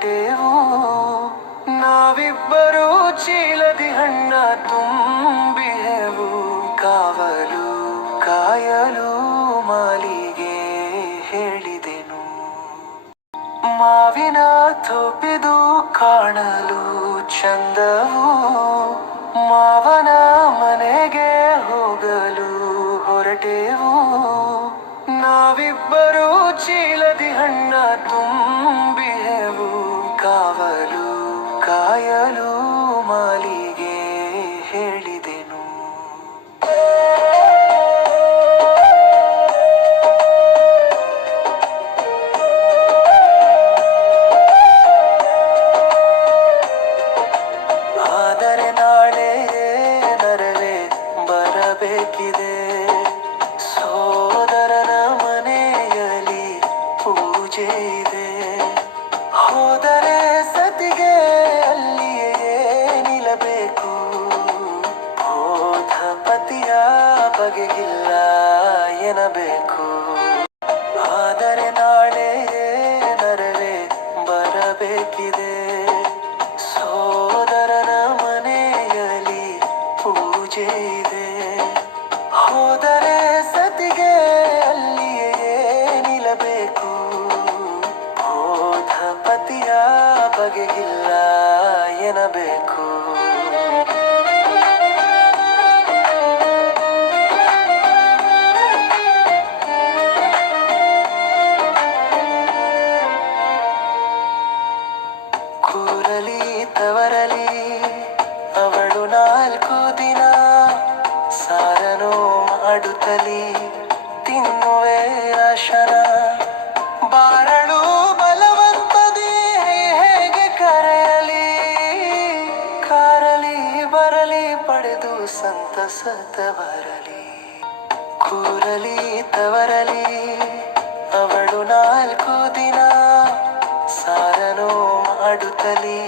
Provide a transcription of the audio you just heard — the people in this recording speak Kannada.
ಹೊರಟೆವು. ನಾವಿಬ್ಬರು ಚೀಲದಿ ಹಣ್ಣ ತುಂಬಿಹೆವು. ಕಾವಲು ಕಾಯಲು ಮಾಲಿಗೆ ಹೇಳಿದೆನು. ಮಾವಿನ ತೋಪಿದು ಕಾಣಲು ಚಂದವು. ಮಾವನ ಮನೆಗೆ ಹೋಗಲು ಹೊರಟೆವು. ನಾವಿಬ್ಬರು ಚೀಲದಿ ಹಣ್ಣ ತುಂಬಿಹೆವು. ಕಾವಲು ಕಾಯಲು ಮಾಲಿಗೆ ಹೇಳಿದೆನು. ಆದರೆ ನಾಳೆ ನರಳೆ ಬರಬೇಕಿದೆ. ಸೋದರನ ಮನೆಯಲ್ಲಿ ಪೂಜೆ ಇದೆ. ಹೋದರೆ ಸತಿಗೆ ಅಲ್ಲಿಯೇ ನಿಲ್ಲಬೇಕು. ಹೋದ ಪತಿಯ ಬಗೆಗಿಲ್ಲ ಎನ್ನಬೇಕು. ಆದರೆ ನಾಳೆ ನರಳೆ ಬರಬೇಕಿದೆ. ಸೋದರನ ಮನೆಯಲ್ಲಿ ಪೂಜೆ ಇದೆ. ಹೋದರೆ ಸತಿಗೆ ಅಲ್ಲಿಯೇ ನಿಲ್ಲಬೇಕು. ಹೋದ ಪತಿಯ ಬಗೆಗಿಲ್ಲ ಎನ್ನಬೇಕು. ಕೂರಲಿ ತವರಲಿ ಅವಳು 4 ದಿನ. ಸಾರನು ಮಾಡುತ್ತಲಿ ತಿನ್ನುವೆ ರಾಶನ. ಬಾರಳು ಬಲವಂತದಿ ಹೇಗೆ ಕರೆಯಲಿ. ಕಾರಲಿ ಬರಲಿ ಪಡೆದು ಸಂತಸತ ಬರಲಿ. ಕೂರಲಿ ತವರಲಿ ಅವಳು 4 ದಿನ. ಸಾರನು ಮಾಡುತ್ತಲಿ